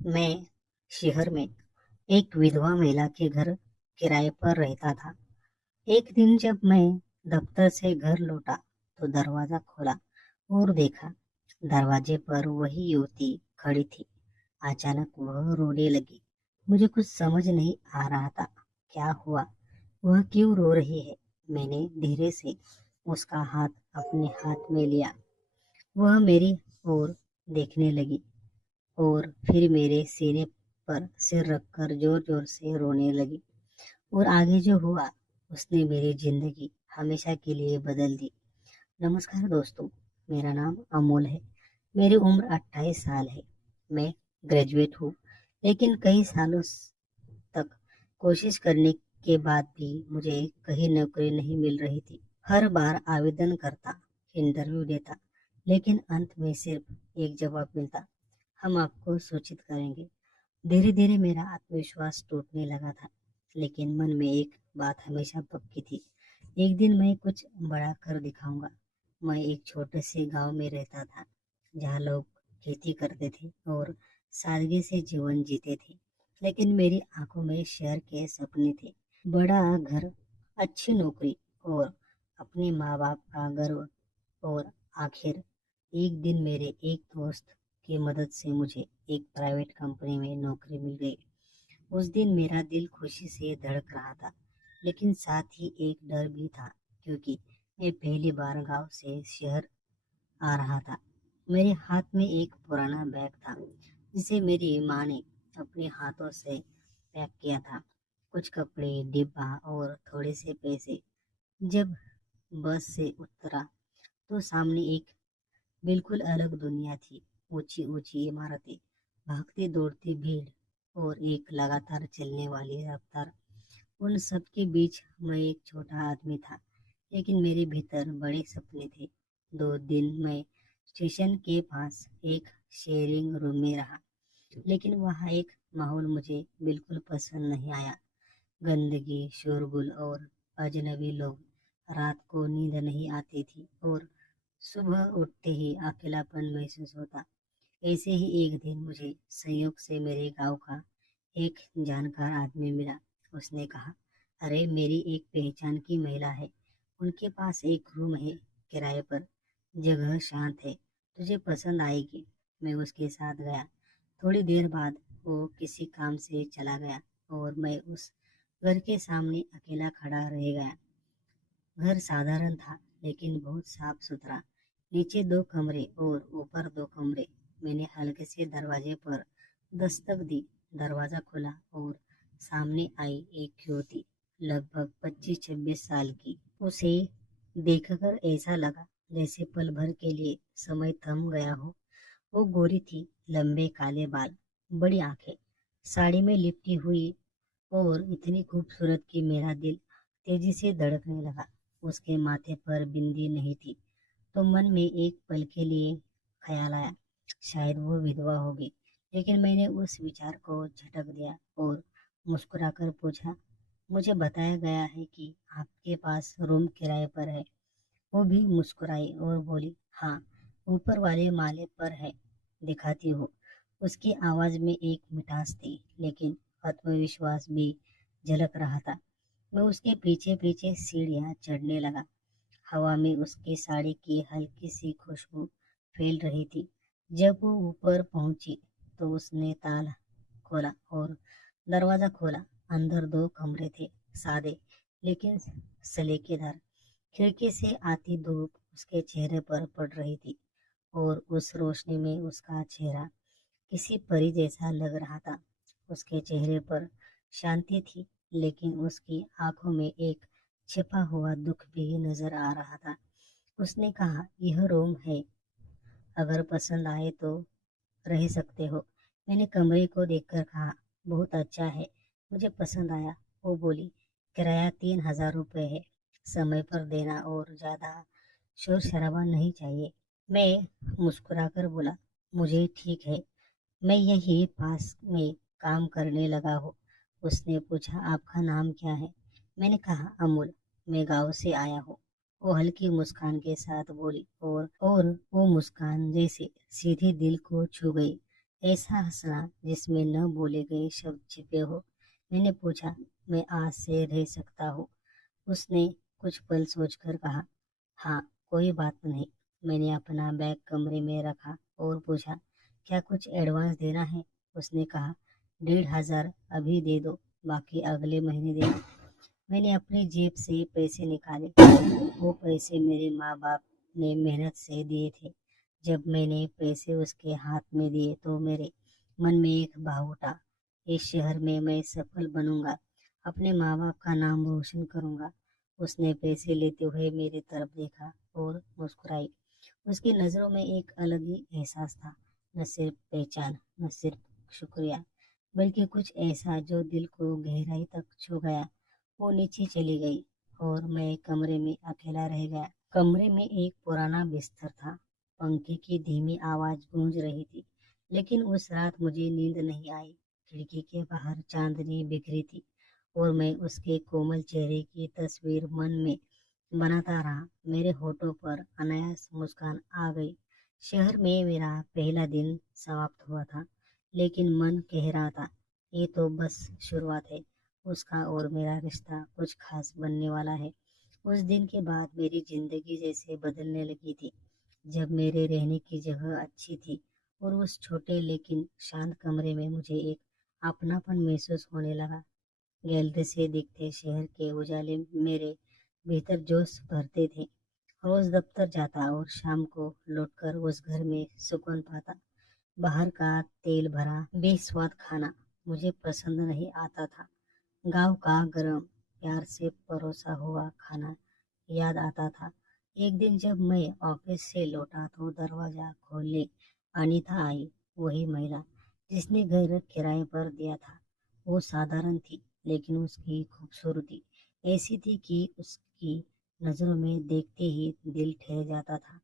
मैं शहर में एक विधवा महिला के घर किराए पर रहता था। एक दिन जब मैं दफ्तर से घर लौटा तो दरवाजा खोला और देखा दरवाजे पर वही युवती खड़ी थी। अचानक वह रोने लगी। मुझे कुछ समझ नहीं आ रहा था, क्या हुआ, वह क्यों रो रही है। मैंने धीरे से उसका हाथ अपने हाथ में लिया। वह मेरी ओर देखने लगी और फिर मेरे सीने पर सिर रखकर जोर जोर से रोने लगी। और आगे जो हुआ उसने मेरी जिंदगी हमेशा के लिए बदल दी। नमस्कार दोस्तों, मेरा नाम अमोल है। मेरी उम्र 28 साल है। मैं ग्रेजुएट हूँ, लेकिन कई सालों तक कोशिश करने के बाद भी मुझे कहीं नौकरी नहीं मिल रही थी। हर बार आवेदन करता, इंटरव्यू देता, लेकिन अंत में सिर्फ एक जवाब मिलता, हम आपको सूचित करेंगे। धीरे धीरे मेरा आत्मविश्वास टूटने लगा था, लेकिन मन में एक बात हमेशा पक्की थी, एक दिन मैं कुछ बड़ा कर दिखाऊंगा। मैं एक छोटे से गांव में रहता था, जहाँ लोग खेती करते थे और सादगी से जीवन जीते थे, लेकिन मेरी आंखों में शहर के सपने थे। बड़ा घर, अच्छी नौकरी और अपने माँ बाप का गर्व। और आखिर एक दिन मेरे एक दोस्त की मदद से मुझे एक प्राइवेट कंपनी में नौकरी मिल गई। उस दिन मेरा दिल खुशी से धड़क रहा था, लेकिन साथ ही एक डर भी था, क्योंकि मैं पहली बार गांव से शहर आ रहा था। मेरे हाथ में एक पुराना बैग था, जिसे मेरी माँ ने अपने हाथों से पैक किया था। कुछ कपड़े, डिब्बा और थोड़े से पैसे। जब बस से उतरा तो सामने एक बिल्कुल अलग दुनिया थी। ऊंची ऊंची इमारतें, भागती दौड़ती भीड़ और एक लगातार चलने वाली रफ्तार। उन सब के बीच मैं एक छोटा आदमी था, लेकिन मेरे भीतर बड़े सपने थे। 2 दिन मैं स्टेशन के पास एक शेयरिंग रूम में रहा, लेकिन वहाँ एक माहौल मुझे बिल्कुल पसंद नहीं आया। गंदगी, शोरगुल और अजनबी लोग। रात को नींद नहीं आती थी और सुबह उठते ही अकेलापन महसूस होता। ऐसे ही एक दिन मुझे संयोग से मेरे गांव का एक जानकार आदमी मिला। उसने कहा, अरे मेरी एक पहचान की महिला है, उनके पास एक रूम है किराए पर, जगह शांत है, तुझे पसंद आएगी। मैं उसके साथ गया। थोड़ी देर बाद वो किसी काम से चला गया और मैं उस घर के सामने अकेला खड़ा रह गया। घर साधारण था, लेकिन बहुत साफ सुथरा। नीचे 2 कमरे और ऊपर 2 कमरे। मैंने हल्के से दरवाजे पर दस्तक दी। दरवाजा खुला और सामने आई एक युवती, लगभग 25-26 साल की। उसे देखकर ऐसा लगा जैसे पल भर के लिए समय थम गया हो। वो गोरी थी, लंबे काले बाल, बड़ी आंखें, साड़ी में लिपटी हुई और इतनी खूबसूरत कि मेरा दिल तेजी से धड़कने लगा। उसके माथे पर बिंदी नहीं थी, तो मन में एक पल के लिए ख्याल आया, शायद वो विधवा होगी। लेकिन मैंने उस विचार को झटक दिया और मुस्कुराकर पूछा, मुझे बताया गया है कि आपके पास रूम किराए पर है। वो भी मुस्कुराई और बोली, हाँ, ऊपर वाले माले पर है, दिखाती हूँ। उसकी आवाज में एक मिठास थी, लेकिन आत्मविश्वास भी झलक रहा था। मैं उसके पीछे पीछे सीढ़ियाँ चढ़ने लगा। हवा में उसकी साड़ी की हल्की सी खुशबू फैल रही थी। जब वो ऊपर पहुंची तो उसने ताला खोला और दरवाजा खोला। अंदर 2 कमरे थे, सादे लेकिन सलीकेदार। खिड़की से आती धूप उसके चेहरे पर पड़ रही थी और उस रोशनी में उसका चेहरा किसी परी जैसा लग रहा था। उसके चेहरे पर शांति थी, लेकिन उसकी आंखों में एक छिपा हुआ दुख भी नजर आ रहा था। उसने कहा, यह रूम है, अगर पसंद आए तो रह सकते हो। मैंने कमरे को देखकर कहा, बहुत अच्छा है, मुझे पसंद आया। वो बोली, किराया 3,000 रुपये है, समय पर देना और ज्यादा शोर शराबा नहीं चाहिए। मैं मुस्कुराकर बोला, मुझे ठीक है, मैं यही पास में काम करने लगा हूँ। उसने पूछा, आपका नाम क्या है? मैंने कहा, अमूल, मैं गांव से आया हूँ। वो हल्की मुस्कान के साथ बोली, और वो मुस्कान जैसे सीधे दिल को छू गई। ऐसा हंसना जिसमें न बोले गए शब्द छिपे हो। मैंने पूछा, मैं आज से रह सकता हूँ? उसने कुछ पल सोचकर कहा, हाँ, कोई बात नहीं। मैंने अपना बैग कमरे में रखा और पूछा, क्या कुछ एडवांस देना है? उसने कहा, 1,500 अभी दे दो, बाकी अगले महीने देना। मैंने अपनी जेब से पैसे निकाले। वो पैसे मेरे माँ बाप ने मेहनत से दिए थे। जब मैंने पैसे उसके हाथ में दिए तो मेरे मन में एक भाव उठा, इस शहर में मैं सफल बनूंगा, अपने माँ बाप का नाम रोशन करूंगा। उसने पैसे लेते हुए मेरी तरफ देखा और मुस्कुराई। उसकी नजरों में एक अलग ही एहसास था, न सिर्फ पहचान, न सिर्फ शुक्रिया, बल्कि कुछ ऐसा जो दिल को गहराई तक छू गया। वो नीचे चली गई और मैं कमरे में अकेला रह गया। कमरे में एक पुराना बिस्तर था, पंखे की धीमी आवाज गूंज रही थी, लेकिन उस रात मुझे नींद नहीं आई। खिड़की के बाहर चांदनी बिखरी थी और मैं उसके कोमल चेहरे की तस्वीर मन में बनाता रहा। मेरे होठों पर अनायास मुस्कान आ गई। शहर में मेरा पहला दिन समाप्त हुआ था, लेकिन मन कह रहा था, ये तो बस शुरुआत है। उसका और मेरा रिश्ता कुछ खास बनने वाला है। उस दिन के बाद मेरी जिंदगी जैसे बदलने लगी थी। जब मेरे रहने की जगह अच्छी थी और उस छोटे लेकिन शांत कमरे में मुझे एक अपनापन महसूस होने लगा। गैलरी से दिखते शहर के उजाले मेरे भीतर जोश भरते थे। रोज दफ्तर जाता और शाम को लौटकर उस घर में सुकून पाता। बाहर का तेल भरा बेस्वाद खाना मुझे पसंद नहीं आता था। गांव का गरम प्यार से परोसा हुआ खाना याद आता था। एक दिन जब मैं ऑफिस से लौटा तो दरवाजा खोलने अनीता आई, वही महिला जिसने घर किराए पर दिया था। वो साधारण थी, लेकिन उसकी खूबसूरती ऐसी थी कि उसकी नजरों में देखते ही दिल ठहर जाता था।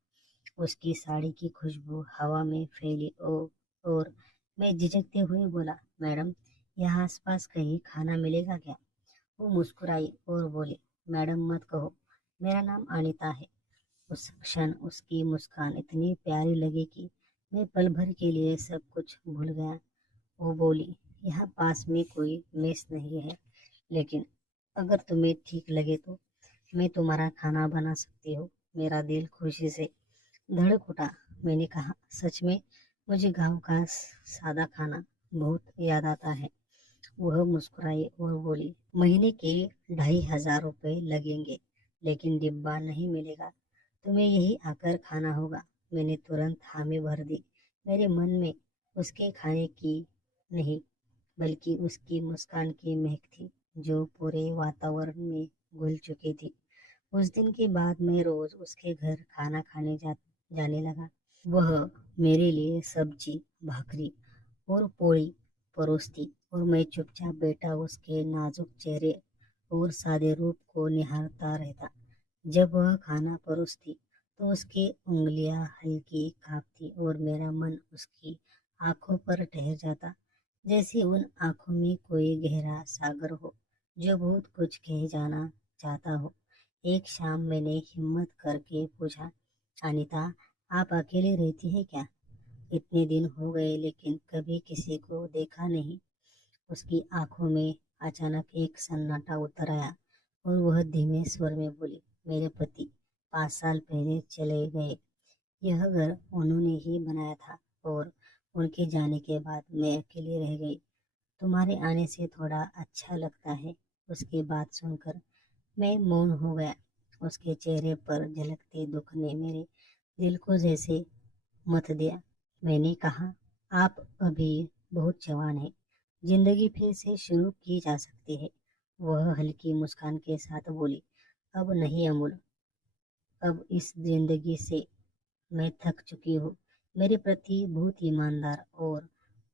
उसकी साड़ी की खुशबू हवा में फैली और मैं झिझकते हुए बोला, मैडम, यहाँ आसपास कहीं खाना मिलेगा क्या? वो मुस्कुराई और बोली, मैडम मत कहो, मेरा नाम अनीता है। उस क्षण उसकी मुस्कान इतनी प्यारी लगी कि मैं पल भर के लिए सब कुछ भूल गया। वो बोली, यहाँ पास में कोई मेस नहीं है, लेकिन अगर तुम्हें ठीक लगे तो मैं तुम्हारा खाना बना सकती हूँ। मेरा दिल खुशी से धड़क उठा। मैंने कहा, सच में? मुझे गांव का सादा खाना बहुत याद आता है। वह मुस्कुराई और बोली, महीने के 2,500 रुपये लगेंगे, लेकिन डिब्बा नहीं मिलेगा। तुम्हें यही आकर खाना होगा। मैंने तुरंत हामी भर दी। मेरे मन में उसके खाने की नहीं, बल्कि उसकी मुस्कान की महक थी, जो पूरे वातावरण में घुल चुकी थी। उस दिन के बाद मैं रोज उसके घर खाना खाने जाने लगा। वह मेरे लिए सब्जी, भाकरी और पोड़ी परोसती और मैं चुपचाप बैठा उसके नाजुक चेहरे और सादे रूप को निहारता रहता। जब वह खाना परोसती तो उसकी उंगलियां हल्की कांपती और मेरा मन उसकी आंखों पर ठहर जाता, जैसे उन आंखों में कोई गहरा सागर हो जो बहुत कुछ कह जाना चाहता हो। एक शाम मैंने हिम्मत करके पूछा, अनीता, आप अकेले रहती है क्या? इतने दिन हो गए लेकिन कभी किसी को देखा नहीं। उसकी आंखों में अचानक एक सन्नाटा उतर आया और वह धीमे स्वर में बोली, मेरे पति 5 साल पहले चले गए। यह घर उन्होंने ही बनाया था और उनके जाने के बाद मैं अकेली रह गई। तुम्हारे आने से थोड़ा अच्छा लगता है। उसकी बात सुनकर मैं मौन हो गया। उसके चेहरे पर झलकते दुख ने मेरे दिल को जैसे मत दिया। मैंने कहा, आप अभी बहुत जवान हैं, जिंदगी फिर से शुरू की जा सकती है। वह हल्की मुस्कान के साथ बोली, अब नहीं अमूल, अब इस जिंदगी से मैं थक चुकी हूँ। मेरे प्रति बहुत ईमानदार और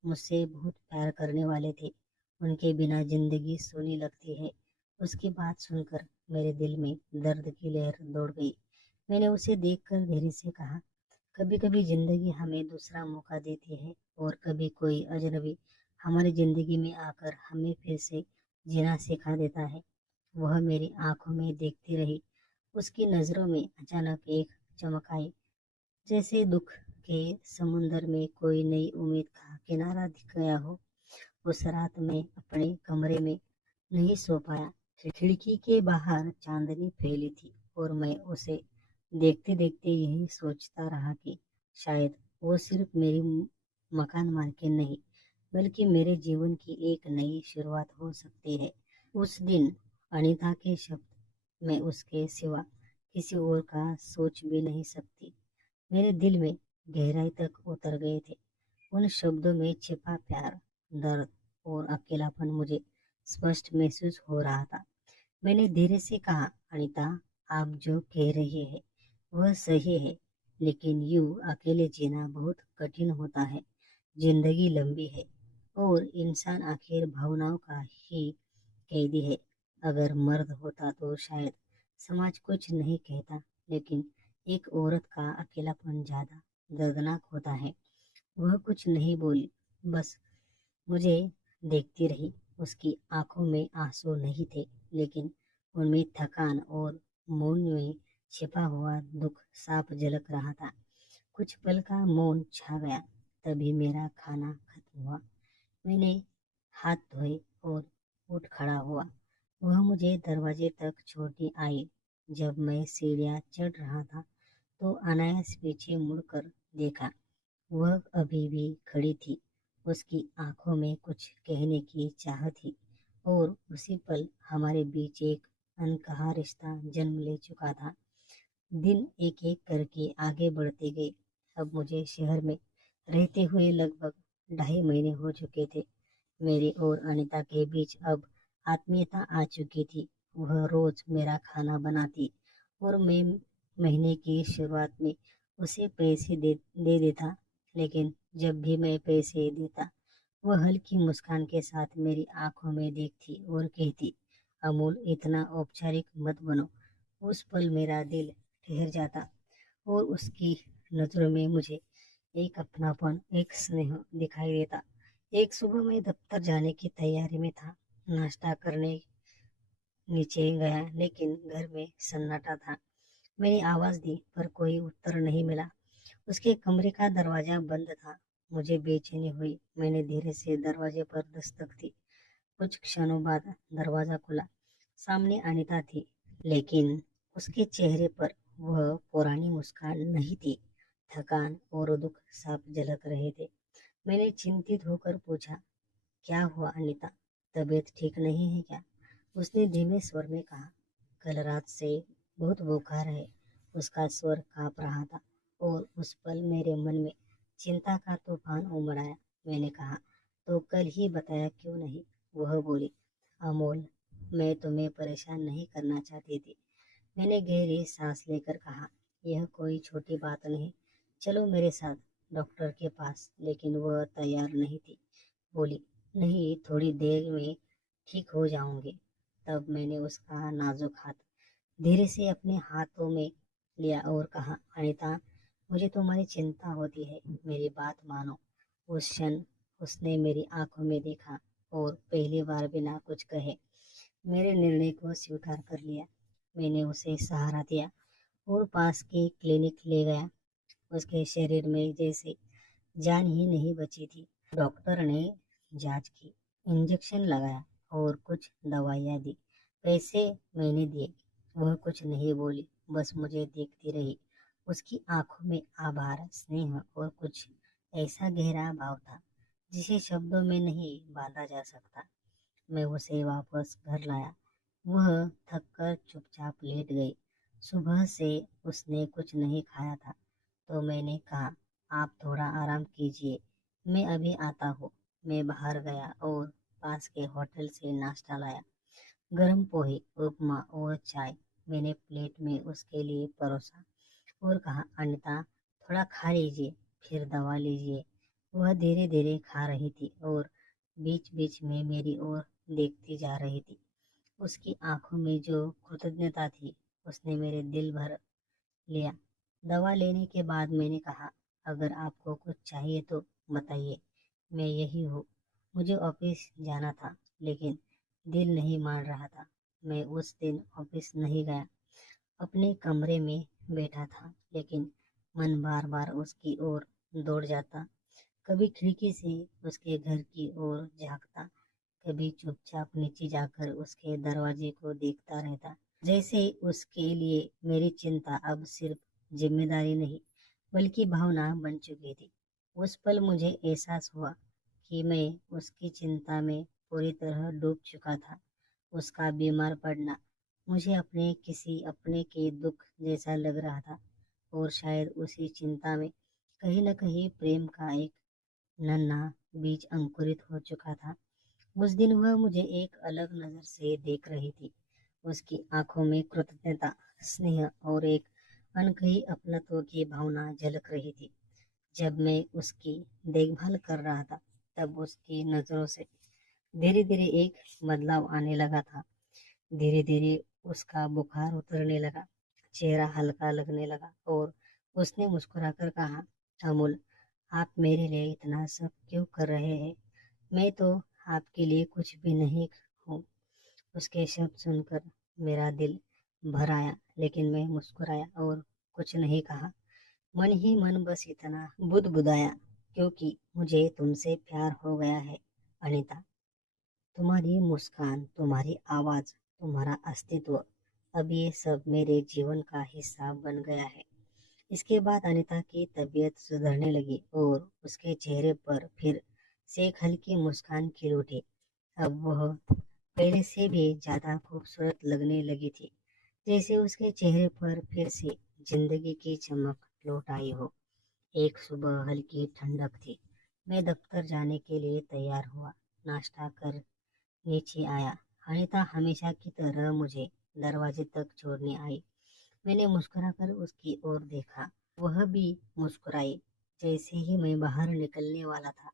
मुझसे बहुत प्यार करने वाले थे। उनके बिना जिंदगी सूनी लगती है। उसकी बात सुनकर मेरे दिल में दर्द की लहर दौड़ गई। मैंने उसे देखकर धीरे से कहा, कभी कभी जिंदगी हमें दूसरा मौका देती है और कभी कोई अजनबी हमारी जिंदगी में आकर हमें फिर से जीना सिखा देता है। वह मेरी आंखों में देखती रही। उसकी नजरों में अचानक एक चमक आई, जैसे दुख के समुंदर में कोई नई उम्मीद का किनारा दिख गया हो। उस रात मैं अपने कमरे में नहीं सो पाया। खिड़की के बाहर चांदनी फैली थी और मैं उसे देखते देखते यही सोचता रहा कि शायद वो सिर्फ मेरी मकान मालकिन नहीं, बल्कि मेरे जीवन की एक नई शुरुआत हो सकती है। उस दिन अनीता के शब्द मैं उसके सिवा किसी और का सोच भी नहीं सकती, मेरे दिल में गहराई तक उतर गए थे। उन शब्दों में छिपा प्यार, दर्द और अकेलापन मुझे स्पष्ट महसूस हो रहा था। मैंने धीरे से कहा, अनीता, आप जो कह रही है वह सही है, लेकिन यूं अकेले जीना बहुत कठिन होता है। जिंदगी लंबी है और इंसान आखिर भावनाओं का ही कैदी है। अगर मर्द होता तो शायद समाज कुछ नहीं कहता, लेकिन एक औरत का अकेलापन ज्यादा दर्दनाक होता है। वह कुछ नहीं बोली, बस मुझे देखती रही। उसकी आंखों में आंसू नहीं थे, लेकिन उनमें थकान और मौन में छिपा हुआ दुख साफ झलक रहा था। कुछ पल का मौन छा गया, तभी मेरा खाना खत्म हुआ। मैंने हाथ धोए और उठ खड़ा हुआ। वह मुझे दरवाजे तक छोड़ने आई। जब मैं सीढ़ियां चढ़ रहा था तो अनायास पीछे मुड़कर देखा। वह अभी भी खड़ी थी। उसकी आंखों में कुछ कहने की चाह थी और उसी पल हमारे बीच एक अनकहा रिश्ता जन्म ले चुका था। दिन एक एक करके आगे बढ़ते गए। अब मुझे शहर में रहते हुए लगभग 2.5 महीने हो चुके थे। मेरे और अनीता के बीच अब आत्मीयता आ चुकी थी। वह रोज मेरा खाना बनाती और मैं महीने की शुरुआत में उसे पैसे दे देता। लेकिन जब भी मैं पैसे देता, वह हल्की मुस्कान के साथ मेरी आंखों में देखती और कहती, अमूल, इतना औपचारिक मत बनो। उस पल मेरा दिल ठहर जाता और उसकी नजरों में मुझे एक अपनापन, एक स्नेह दिखाई देता। एक सुबह मैं दफ्तर जाने की तैयारी में था। नाश्ता करने नीचे गया, लेकिन घर में सन्नाटा था। मैंने आवाज दी पर कोई उत्तर नहीं मिला। उसके कमरे का दरवाजा बंद था। मुझे बेचैनी हुई। मैंने धीरे से दरवाजे पर दस्तक दी। कुछ क्षणों बाद दरवाजा खुला। सामने अनीता थी, लेकिन उसके चेहरे पर वह पुरानी मुस्कान नहीं थी। थकान और दुख साफ झलक रहे थे। मैंने चिंतित होकर पूछा, क्या हुआ अनीता, तबीयत ठीक नहीं है क्या? उसने धीमे स्वर में कहा, कल रात से बहुत बुखार है। उसका स्वर कांप रहा था और उस पल मेरे मन में चिंता का तूफान उमड़ आया। मैंने कहा, तो कल ही बताया क्यों नहीं? वह बोली, अमोल, मैं तुम्हें परेशान नहीं करना चाहती थी। मैंने गहरी सांस लेकर कहा, यह कोई छोटी बात नहीं, चलो मेरे साथ डॉक्टर के पास। लेकिन वह तैयार नहीं थी। बोली, नहीं, थोड़ी देर में ठीक हो जाऊंगी। तब मैंने उसका नाजुक हाथ धीरे से अपने हाथों में लिया और कहा, अनीता, मुझे तुम्हारी चिंता होती है, मेरी बात मानो। उस क्षण उसने मेरी आंखों में देखा और पहली बार बिना कुछ कहे मेरे निर्णय को स्वीकार कर लिया। मैंने उसे सहारा दिया और पास के क्लिनिक ले गया। उसके शरीर में जैसे जान ही नहीं बची थी। डॉक्टर ने जांच की, इंजेक्शन लगाया और कुछ दवाइयाँ दी। पैसे मैंने दिए। वह कुछ नहीं बोली, बस मुझे देखती रही। उसकी आंखों में आभार, स्नेह और कुछ ऐसा गहरा भाव था जिसे शब्दों में नहीं बांधा जा सकता। मैं उसे वापस घर लाया। वह थककर चुपचाप लेट गई। सुबह से उसने कुछ नहीं खाया था, तो मैंने कहा, आप थोड़ा आराम कीजिए, मैं अभी आता हूँ। मैं बाहर गया और पास के होटल से नाश्ता लाया। गरम पोहे, उपमा और चाय मैंने प्लेट में उसके लिए परोसा और कहा, अनीता, थोड़ा खा लीजिए, फिर दवा लीजिए। वह धीरे धीरे खा रही थी और बीच बीच में मेरी ओर देखती जा रही थी। उसकी आंखों में जो कृतज्ञता थी, उसने मेरे दिल भर लिया। दवा लेने के बाद मैंने कहा, अगर आपको कुछ चाहिए तो बताइए, मैं यही हूँ। मुझे ऑफिस जाना था, लेकिन दिल नहीं मान रहा था। मैं उस दिन ऑफिस नहीं गया, अपने कमरे में बैठा था। लेकिन मन बार बार उसकी ओर दौड़ जाता। कभी खिड़की से उसके घर की ओर झांकता, कभी चुपचाप नीचे जाकर उसके दरवाजे को देखता रहता, जैसे उसके लिए मेरी चिंता अब सिर्फ जिम्मेदारी नहीं बल्कि भावना बन चुकी थी। उस पल मुझे एहसास हुआ कि मैं उसकी चिंता में पूरी तरह डूब चुका था। उसका बीमार पड़ना मुझे अपने किसी अपने के दुख जैसा लग रहा था, और शायद उसी चिंता में कहीं न कहीं प्रेम का एक नन्हा बीज अंकुरित हो चुका था। उस दिन वह मुझे एक अलग नजर से देख रही थी। उसकी आंखों में कृतज्ञता, स्नेह और एक अनकही अपनत्व की भावना झलक रही थी। जब मैं उसकी देखभाल कर रहा था, तब उसकी नजरों से धीरे धीरे एक बदलाव आने लगा था। धीरे धीरे उसका बुखार उतरने लगा, चेहरा हल्का लगने लगा, और उसने मुस्कुराकर कहा, अमूल, आप मेरे लिए इतना सब क्यों कर रहे हैं? मैं तो आपके लिए कुछ भी नहीं हूँ। उसके शब्द सुनकर मेरा दिल भर आया, लेकिन मैं मुस्कुराया और कुछ नहीं कहा। मन ही मन बस इतना बुदबुदाया, क्योंकि मुझे तुमसे प्यार हो गया है अनीता। तुम्हारी मुस्कान, तुम्हारी आवाज, तुम्हारा अस्तित्व, अब ये सब मेरे जीवन का हिस्सा बन गया है। इसके बाद अनीता की तबीयत सुधरने लगी और उसके चेहरे पर फिर से एक हल्की मुस्कान खिल उठी। अब वह पहले से भी ज्यादा खूबसूरत लगने लगी थी, जैसे उसके चेहरे पर फिर से जिंदगी की चमक लौट आई हो। एक सुबह हल्की ठंडक थी। मैं दफ्तर जाने के लिए तैयार हुआ, नाश्ता कर नीचे आया। अनीता हमेशा की तरह मुझे दरवाजे तक छोड़ने आई। मैंने मुस्कुराकर उसकी ओर देखा, वह भी मुस्कुराई। जैसे ही मैं बाहर निकलने वाला था,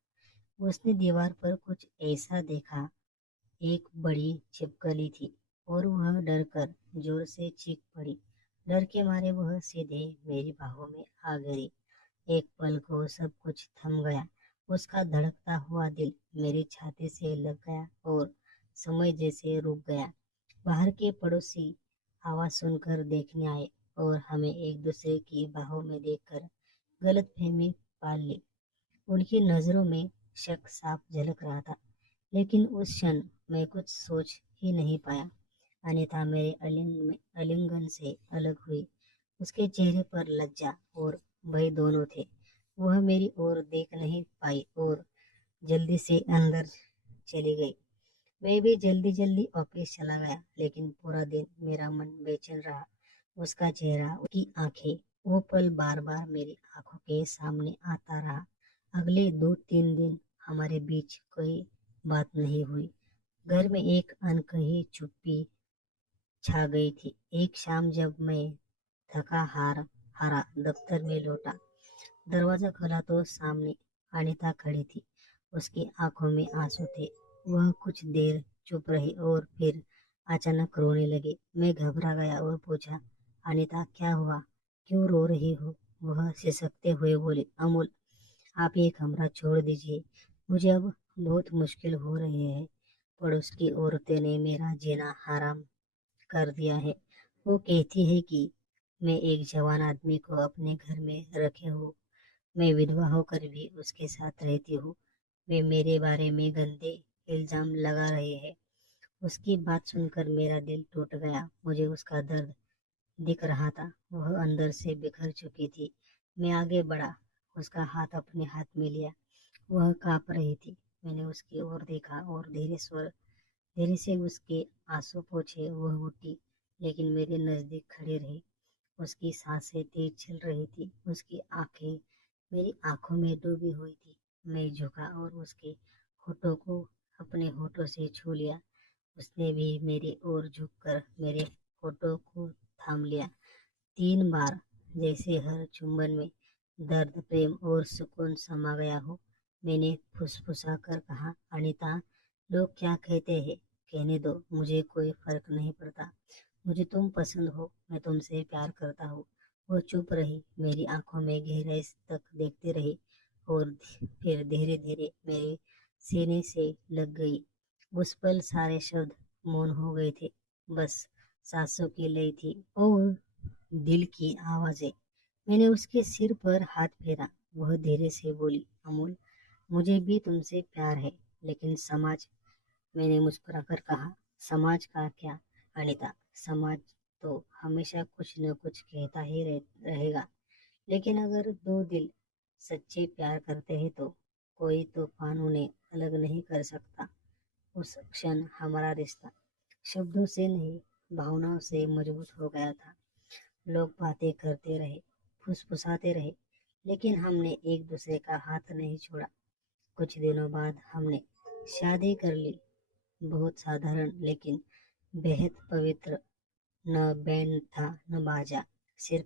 उसने दीवार पर कुछ ऐसा देखा, एक बड़ी छिपकली थी, और वह डर कर जोर से चीख पड़ी। डर के मारे वह सीधे मेरी बाहों में आ गिरी। एक पल को सब कुछ थम गया। उसका धड़कता हुआ दिल मेरी छाती से लग गया और समय जैसे रुक गया। बाहर के पड़ोसी आवाज सुनकर देखने आए, और हमें एक दूसरे की बाहों में देखकर गलतफहमी पाल ली। उनकी नजरों में शक साफ झलक रहा था, लेकिन उस क्षण मैं कुछ सोच ही नहीं पाया। अनीता मेरे आलिंगन से अलग हुई। उसके चेहरे पर लज्जा और भय दोनों थे। वह मेरी ओर देख नहीं पाई और जल्दी से अंदर चली गई। मैं भी जल्दी जल्दी ऑफिस चला गया, लेकिन पूरा दिन मेरा मन बेचैन रहा। उसका चेहरा, उसकी आंखें, वो पल बार बार मेरी आंखों के सामने आता रहा। अगले 2-3 दिन हमारे बीच कोई बात नहीं हुई। घर में एक अनकही चुप्पी छा गई थी। एक शाम जब मैं थका हारा दफ्तर में लौटा, दरवाजा खोला तो सामने अनीता खड़ी थी। उसकी आंखों में आंसू थे। वह कुछ देर चुप रही और फिर अचानक रोने लगी। मैं घबरा गया और पूछा, अनीता, क्या हुआ? क्यों रो रही हो? वह सिसकते हुए बोली, अमूल, आप ये कमरा छोड़ दीजिए। मुझे अब बहुत मुश्किल हो रही है। पड़ोस की औरतें ने मेरा जीना हराम कर दिया है। वो कहती है कि मैं एक जवान आदमी को अपने घर में रखे हूँ। मैं विधवा होकर भी उसके साथ रहती हूँ। वे मेरे बारे में गंदे इल्जाम लगा रहे हैं। उसकी बात सुनकर मेरा दिल टूट गया। मुझे उसका दर्द दिख रहा था। वह अंदर से बिखर चुकी थी। मैं आगे बढ़ा, उसका हाथ अपने हाथ में लिया। वह कांप रही थी। मैंने उसकी ओर देखा और धीरे से उसके आंसू पोंछे। वह उठी, लेकिन मेरे नजदीक खड़ी रही। उसकी सांसें तेज चल रही थी। उसकी आंखें मेरी आंखों में डूबी हुई थी। मैं झुका और उसके होठों को अपने होठों से छू लिया। उसने भी मेरी ओर झुककर मेरे होठों को थाम लिया। 3 बार, जैसे हर चुंबन में दर्द, प्रेम और सुकून समा गया हो। मैंने फुसफुसा कर कहा, अनीता, लोग क्या कहते हैं कहने दो, मुझे कोई फर्क नहीं पड़ता। मुझे तुम पसंद हो, मैं तुमसे प्यार करता हूँ। वो चुप रही, मेरी आंखों में गहराई तक देखती रही, और फिर धीरे धीरे मेरे सीने से लग गई। उस पल सारे शब्द मौन हो गए थे। बस सांसों की लय थी और दिल की आवाजें। मैंने उसके सिर पर हाथ फेरा। वह धीरे से बोली, अमूल, मुझे भी तुमसे प्यार है, लेकिन समाज। मैंने मुस्कुराकर कहा, समाज का क्या अनीता? समाज तो हमेशा कुछ न कुछ कहता ही रहेगा। लेकिन अगर दो दिल सच्चे प्यार करते हैं तो कोई तूफान उन्हें अलग नहीं कर सकता। उस क्षण हमारा रिश्ता शब्दों से नहीं, भावनाओं से मजबूत हो गया था। लोग बातें करते रहे, फुसफुसाते रहे, लेकिन हमने एक दूसरे का हाथ नहीं छोड़ा। कुछ दिनों बाद हमने शादी कर ली। बहुत साधारण लेकिन बेहद पवित्र। न बैंड था न बाजा, सिर्फ